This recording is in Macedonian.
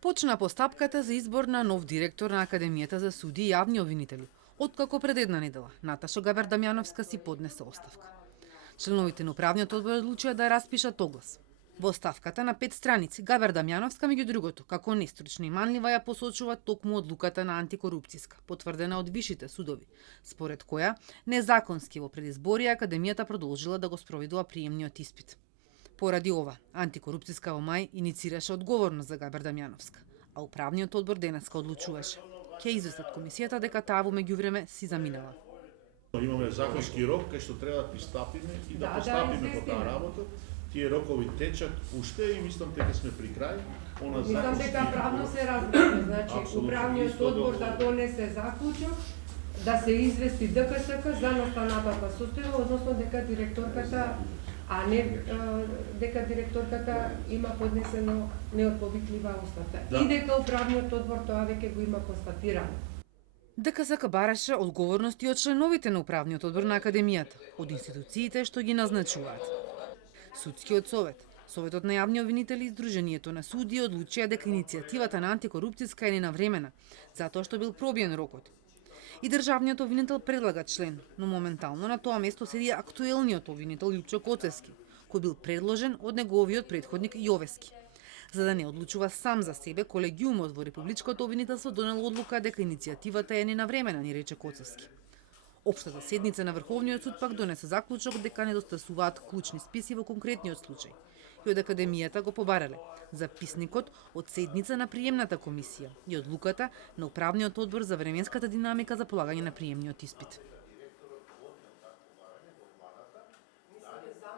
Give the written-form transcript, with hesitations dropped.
Почна постапката за избор на нов директор на Академијата за суди и јавни обвинители, откако пред една недела Наташа Габер-Дамјановска си поднесе оставка. Членовите на управниот одбор одлучија да ја распишат оглас. Во оставката на 5 страници Габер-Дамјановска, меѓу другото, како нестручна и манлива ја посочува токму одлуката на антикорупцијска, потврдена од вишите судови, според која незаконски во предизборија Академијата продолжила да го спроведува приемниот испит. Поради ова, антикорупцијска во мај иницираше одговорност за Габер-Дамјановска, а управниот одбор денеска одлучуваше. Ќе известат комисијата дека таа во меѓувреме си заминала. Имаме законски рок кај што треба да пристапиме и да постапиме по таа работа. Тие рокови течат уште и мислам дека сме при крај. Мислам дека правно се разбира, значи управниот одбор да донесе заклучок, да се извести ДКСК за настанатата состојба, односно дека директорката, а не дека директорката има поднесено неотпобитлива оставка. Да. И дека управниот одбор тоа веќе го има констатирано. ДКСК бараше одговорности од членовите на управниот одбор на Академијата, од институциите што ги назначуваат. Судскиот совет, Советот на јавни обвинители и Сдруженијето на судии одлучија дека иницијативата на антикорупцијска е ненавремена, затоа што бил пробиен рокот. И државниот обвинител предлага член, но моментално на тоа место седи актуелниот обвинител Љупчо Коцевски, кој бил предложен од неговиот претходник Јовески. За да не одлучува сам за себе, колегиумот во Републичкото обвинителство донел одлука дека иницијативата е ненавремена, ни рече Коцевски. Општата седница на Врховниот суд пак донесе заклучок дека недостасуваат клучни списи во конкретниот случај. И од Академијата го побарале записникот од седница на приемната комисија и одлуката на управниот одбор за временската динамика за полагање на приемниот испит.